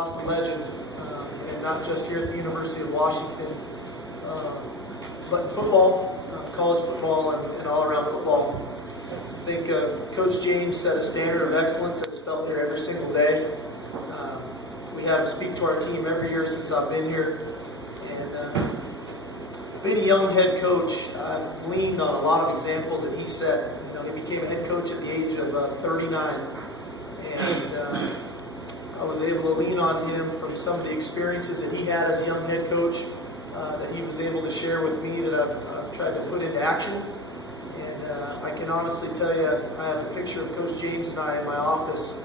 Legend, and not just here at the University of Washington, but in football, college football, and all around football. I think Coach James set a standard of excellence that's felt here every single day. We have him speak to our team every year since I've been here. And being a young head coach, I've leaned on a lot of examples that he set. He became a head coach at the age of 39. And I was able to lean on him from some of the experiences that he had as a young head coach that he was able to share with me that I've tried to put into action. And I can honestly tell you, I have a picture of Coach James and I in my office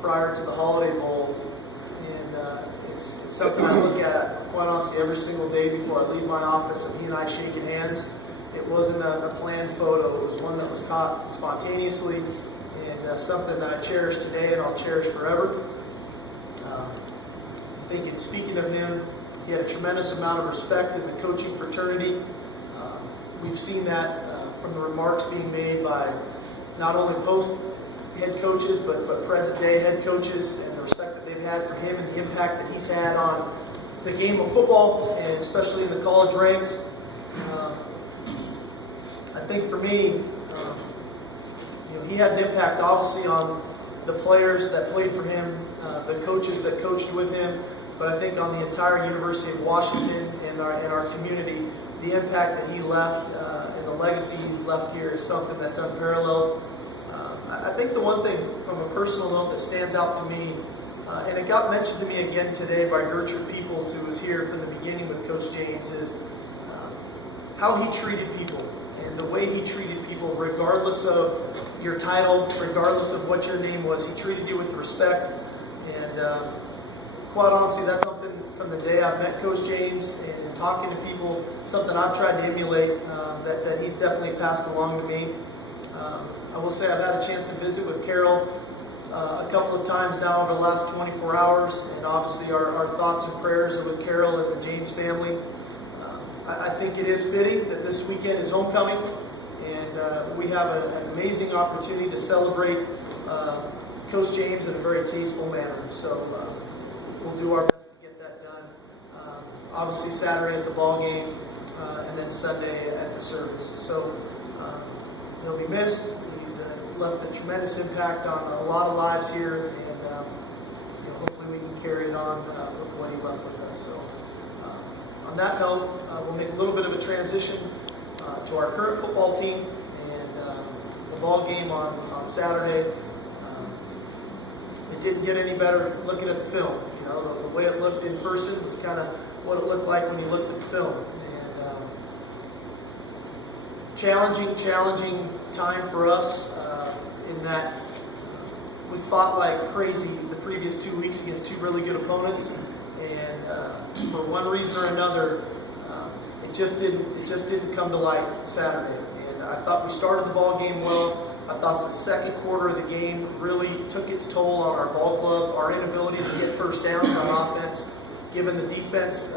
prior to the Holiday Bowl. And it's something I look at quite honestly every single day before I leave my office, and he and I shaking hands. It wasn't a planned photo. It was one that was caught spontaneously, and something that I cherish today and I'll cherish forever. I think in speaking of him, he had a tremendous amount of respect in the coaching fraternity. We've seen that from the remarks being made by not only post-head coaches, but present-day head coaches, and the respect that they've had for him and the impact that he's had on the game of football, and especially in the college ranks. I think for me, he had an impact obviously on the players that played for him, the coaches that coached with him, but I think on the entire University of Washington and our community, the impact that he left and the legacy he's left here is something that's unparalleled. I think the one thing from a personal note that stands out to me, and it got mentioned to me again today by Gertrude Peoples, who was here from the beginning with Coach James, is how he treated people and the way he treated people regardless of your title, regardless of what your name was. He treated you with respect, and quite honestly, that's something from the day I've met Coach James and talking to people, something I've tried to emulate that he's definitely passed along to me. I will say I've had a chance to visit with Carol a couple of times now over the last 24 hours, and obviously our thoughts and prayers are with Carol and the James family. I think it is fitting that this weekend is homecoming, and we have an amazing opportunity to celebrate Coach James in a very tasteful manner. So we'll do our best to get that done. Obviously Saturday at the ball game, and then Sunday at the service. So he'll be missed. He's left a tremendous impact on a lot of lives here, and hopefully we can carry it on with what he left with us. So on that note, we'll make a little bit of a transition to our current football team and the ball game on Saturday. It didn't get any better looking at the film. The way it looked in person was kind of what it looked like when you looked at the film. And challenging time for us in that we fought like crazy the previous 2 weeks against two really good opponents, and for one reason or another, it just didn't come to light Saturday. And I thought we started the ball game well. I thought the second quarter of the game really took its toll on our ball club, our inability to get first downs on offense, given the defense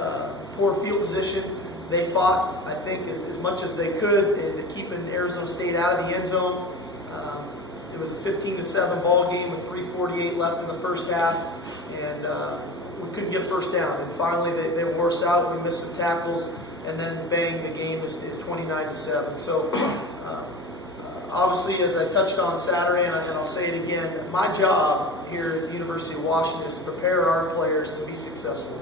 poor field position. They fought, I think, as much as they could to keep Arizona State out of the end zone. It was a 15-7 ball game with 3:48 left in the first half, and we couldn't get a first down. And finally, they wore us out. We missed some tackles, and then bang, the game is 29-7. So obviously, as I touched on Saturday, and I'll say it again, my job here at the University of Washington is to prepare our players to be successful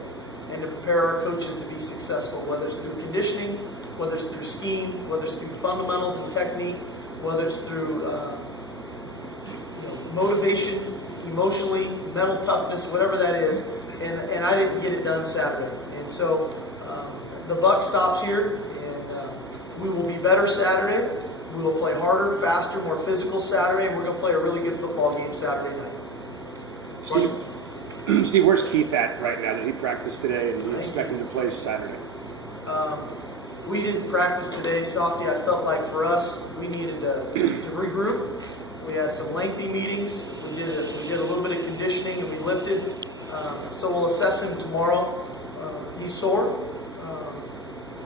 and to prepare our coaches to be successful, whether it's through conditioning, whether it's through scheme, whether it's through fundamentals and technique, whether it's through motivation, emotionally, mental toughness, whatever that is. And I didn't get it done Saturday. And so the buck stops here, and we will be better Saturday. We will play harder, faster, more physical Saturday, and we're going to play a really good football game Saturday night. Steve, where's Keith at right now? Did he practice today, and you expect him to play Saturday? We didn't practice today, Softy. I felt like for us, we needed to regroup. We had some lengthy meetings. We did a little bit of conditioning, and we lifted. So we'll assess him tomorrow. He's sore.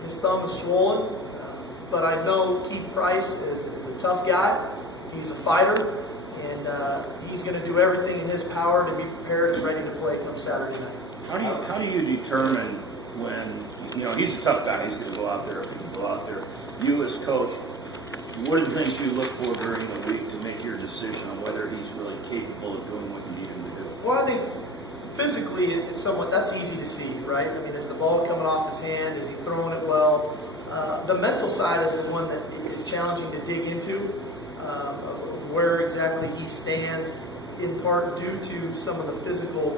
His thumb is swollen. But I know Keith Price is a tough guy. He's a fighter. And he's going to do everything in his power to be prepared and ready to play come Saturday night. How do you determine when, he's a tough guy, he's going to go out there, you as coach, what are the things you look for during the week to make your decision on whether he's really capable of doing what you need him to do? Well, I think physically it's somewhat, that's easy to see, right? I mean, is the ball coming off his hand? Is he throwing it well? The mental side is the one that is challenging to dig into, where exactly he stands, in part due to some of the physical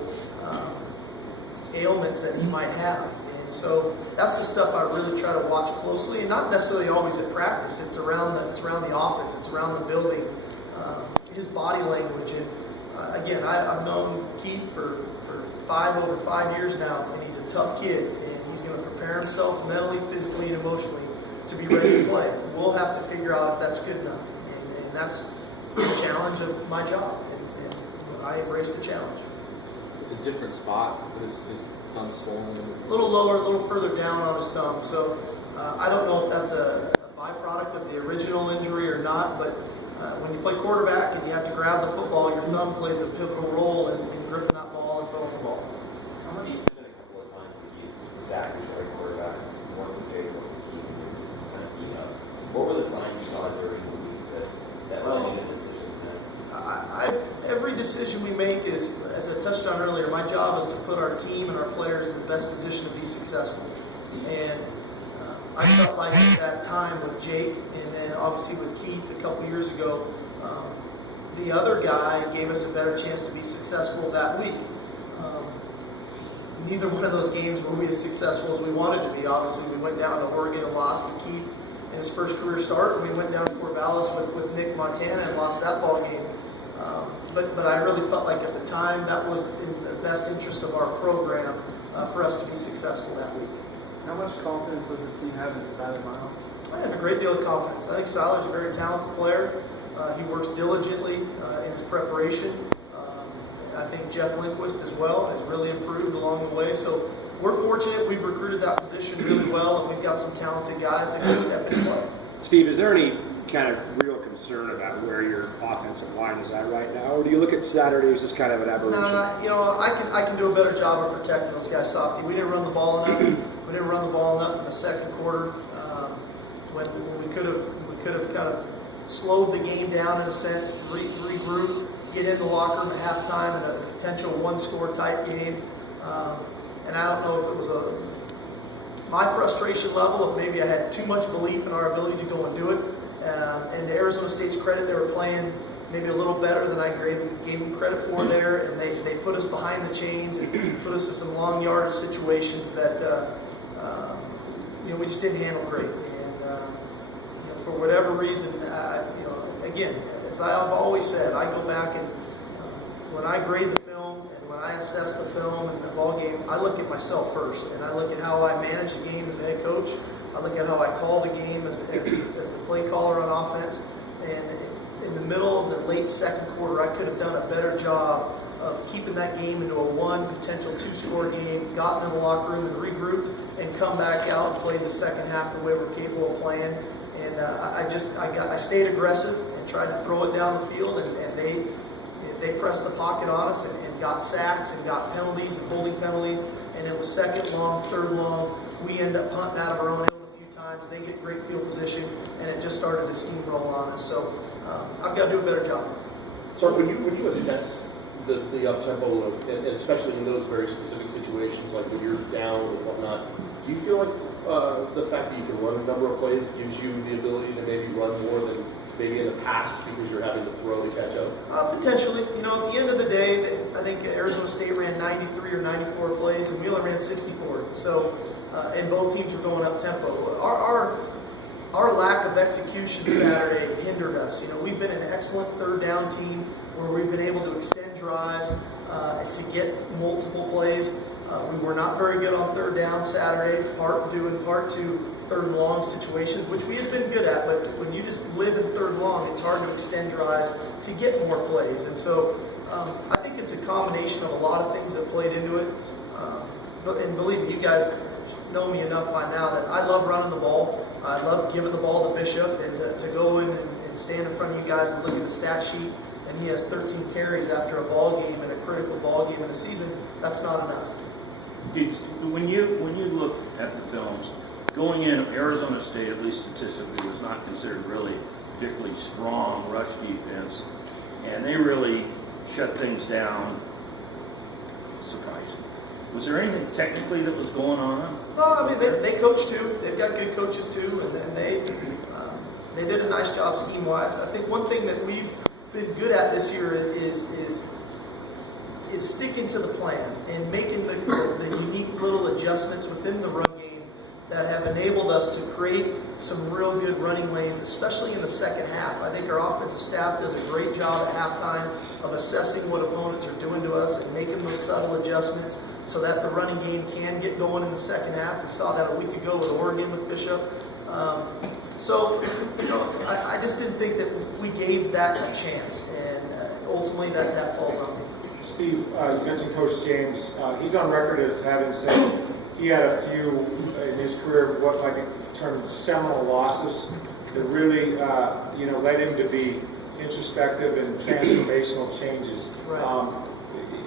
ailments that he might have. And so that's the stuff I really try to watch closely, and not necessarily always at practice. It's around the offense, it's around the building, his body language. And again, I've known Keith for over 5 years now, and he's a tough kid, and he's going to prepare himself mentally, physically, and emotionally to be ready to play. We'll have to figure out if that's good enough, and that's the challenge of my job, and I embrace the challenge. It's a different spot, but his thumb swollen. A little lower, a little further down on his thumb, so I don't know if that's a byproduct of the original injury or not, but when you play quarterback and you have to grab the football, your thumb plays a pivotal role in gripping that ball and throwing the ball. How many? Been a couple of times that you Zach is right quarterback, one for Jake, one for Keith, and you're just kind of beat up. What were the signs you saw during the week that led you to the decision then? Every decision we make is, as I touched on earlier, my job is to put our team and our players in the best position to be successful. And I felt like at that time with Jake, and then obviously with Keith a couple years ago, the other guy gave us a better chance to be successful that week. Neither one of those games were we as successful as we wanted to be. Obviously, we went down to Oregon and lost with Keith in his first career start, and we went down to Corvallis with Nick Montana and lost that ball game. But I really felt like at the time that was in the best interest of our program for us to be successful that week. How much confidence does the team have in Siler Miles? I have a great deal of confidence. I think Siler's a very talented player. He works diligently in his preparation. I think Jeff Lindquist as well has really improved along the way. So we're fortunate. We've recruited that position really well, and we've got some talented guys that can step in play. Steve, is there any kind of real concern about where your offensive line is at right now, or do you look at Saturday as just kind of an aberration? No, I can do a better job of protecting those guys, Softy. We didn't run the ball enough. We didn't run the ball enough in the second quarter when we could have kind of slowed the game down in a sense, regroup, get in the locker room at halftime in a potential one-score type game. And I don't know if it was my frustration level, if maybe I had too much belief in our ability to go and do it. And to Arizona State's credit, they were playing maybe a little better than I gave them credit for there, and they put us behind the chains and put us in some long yardage situations that we just didn't handle great. And for whatever reason, again, as I've always said, I go back and when I grade the film and when I assess the film and the ball game, I look at myself first, and I look at how I manage the game as a head coach. I look at how I call the game as the play caller on offense. And in the middle of the late second quarter, I could have done a better job of keeping that game into a one, potential two-score game, gotten in the locker room and regrouped, and come back out and played the second half the way we're capable of playing. And I stayed aggressive and tried to throw it down the field, and they pressed the pocket on us and got sacks and got penalties and holding penalties. And it was second long, third long. We end up punting out of our own end a few times. They get great field position, and it just started to steamroll on us. So I've got to do a better job. So when you assess the up-tempo, and especially in those very specific situations, like when you're down and whatnot, do you feel like the fact that you can run a number of plays gives you the ability to maybe run more than maybe in the past because you're having to throw to catch up? Potentially. At the end of the day, I think Arizona State ran 93 or 94 plays, and we only ran 64. So, and both teams were going up tempo. Our lack of execution Saturday hindered us. We've been an excellent third down team where we've been able to extend drives and to get multiple plays. We were not very good on third down Saturday, part to third and long situations, which we have been good at, but when you just live in third and long, it's hard to extend drives to get more plays. And so I think it's a combination of a lot of things that played into it. And believe me, you guys know me enough by now that I love running the ball. I love giving the ball to Bishop, and to go in and stand in front of you guys and look at the stat sheet and he has 13 carries after a ball game and a critical ball game in the season, that's not enough. When you look at the films, going in, Arizona State, at least statistically, was not considered really particularly strong rush defense, and they really shut things down. Surprising. Was there anything technically that was going on? No, I mean they coach too. They've got good coaches too, and then they did a nice job scheme wise. I think one thing that we've been good at this year is sticking to the plan and making the unique little adjustments within the run game that have enabled us to create some real good running lanes, especially in the second half. I think our offensive staff does a great job at halftime of assessing what opponents are doing to us and making those subtle adjustments so that the running game can get going in the second half. We saw that a week ago with Oregon with Bishop. I just didn't think that we gave that a chance, and ultimately that falls on me. Steve, you mentioned Coach James. He's on record as having said he had a few in his career what might be termed seminal losses that really, led him to be introspective and transformational changes. Right.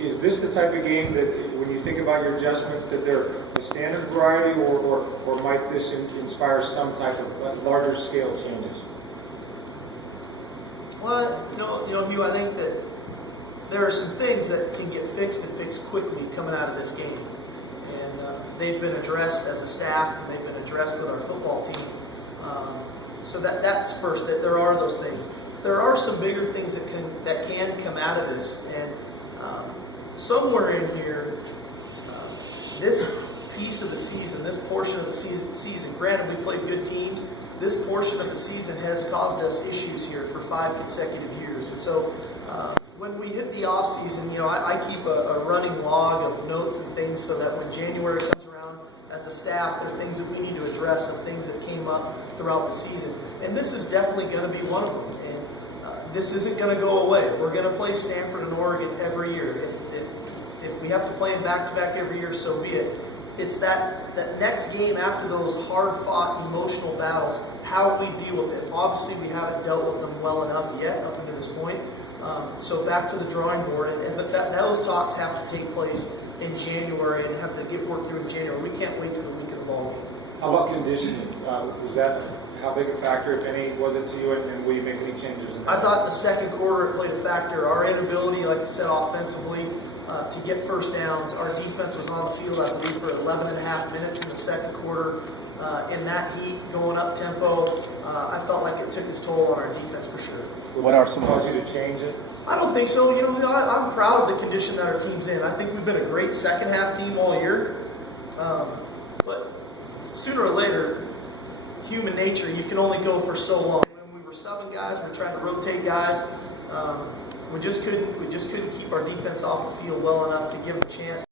Is this the type of game that, when you think about your adjustments, that they're a standard variety, or might this inspire some type of larger scale changes? Well, Hugh, I think that there are some things that can get fixed and fixed quickly coming out of this game. And they've been addressed as a staff, and they've been addressed with our football team. So that's first, that there are those things. There are some bigger things that can come out of this. And somewhere in here, this piece of the season, this portion of the season, granted we played good teams, this portion of the season has caused us issues here for 5 consecutive years. And so when we hit the off season, I keep a running log of notes and things so that when January comes around, as a staff, there are things that we need to address and things that came up throughout the season. And this is definitely going to be one of them. And this isn't going to go away. We're going to play Stanford and Oregon every year. If we have to play them back-to-back every year, so be it. It's that next game after those hard-fought emotional battles, how we deal with it. Obviously, we haven't dealt with them well enough yet up until this point. So back to the drawing board. But those talks have to take place in January and have to get worked through in January. We can't wait till the week of the ball game. How about conditioning? Was that how big a factor, if any, was it to you, and will you make any changes in that? I thought the second quarter it played a factor. Our inability, like I said, offensively, to get first downs. Our defense was on the field, I believe, for 11 and a half minutes in the second quarter. In that heat, going up tempo, I felt like it took its toll on our defense for sure. What are some cause you to change it? I don't think so. I'm proud of the condition that our team's in. I think we've been a great second half team all year. But sooner or later, human nature, you can only go for so long. When we were subbing guys, we're trying to rotate guys. We just couldn't keep our defense off the field well enough to give them a chance